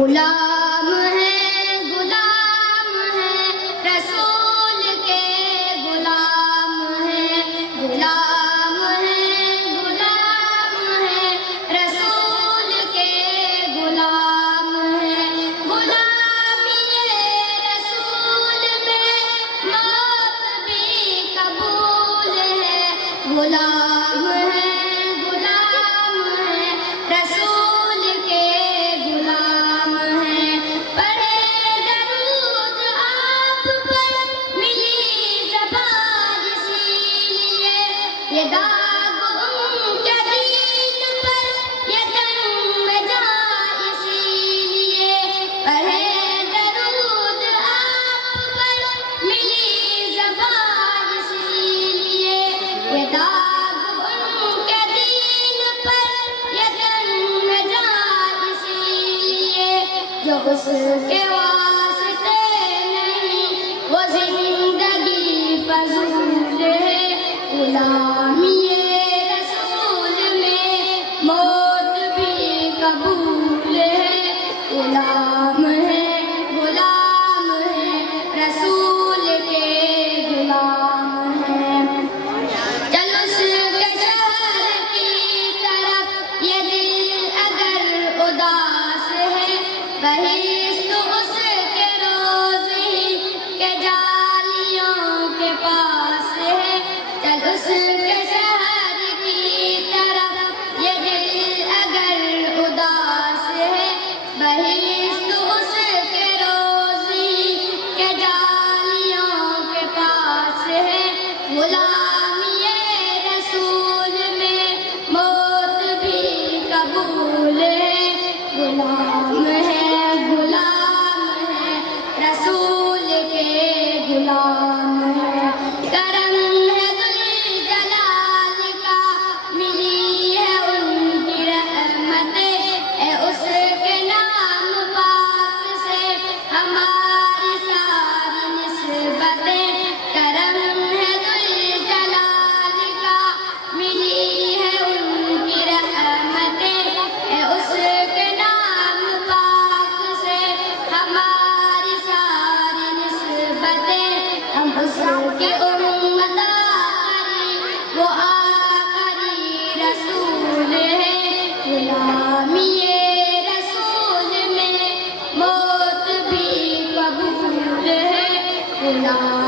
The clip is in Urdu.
غلام ہے رسول کے غلام ہے رسول کے غلام ہے غلامی رسول میں موت بھی قبول ہے غلام ہے رسول کے غلام ہیں پڑھے درود آپ پر ملی زبان اسی لیے یہ داغ ان کے دین پر یہ دم جا اسی لیے پڑھے درود آپ پر ملی زبان اسی لیے یہ داغ ان کے دین پر یہ دم جا اسی لیے جو اس کے واسطے نہیں وہ زندگی فضول ہے غلامی رسول میں موت بھی قبول ہے غلام ہے رسول کے غلام ہیں چل اس کے شہر کی طرف یہ دل اگر اداس ہے بہشت اس کے روز ہی کے جالیوں کے پاس ہے چل اس کے شہر کی طرف یہ دل اگر اداس ہے بہشت اس کے روز ہی کے جالیوں کے پاس ہے غلامی رسول میں موت بھی قبول ہے غلام ہے رسول کے غلام ہے کرم ہے ذوالجلال کا ملی ہے ان کی رحمت اے اس کے نام پاک سے ہماری ساری نسبتیں کرم ہے ذوالجلال کا ملی ہے ان کی رحمتیں اے اس کے نام پاک سے ہماری ساری نسبتیں ہم اس کی امت آخری وہ آخری رسول ہے غلامی رسول میں موت بھی قبول ہے غلام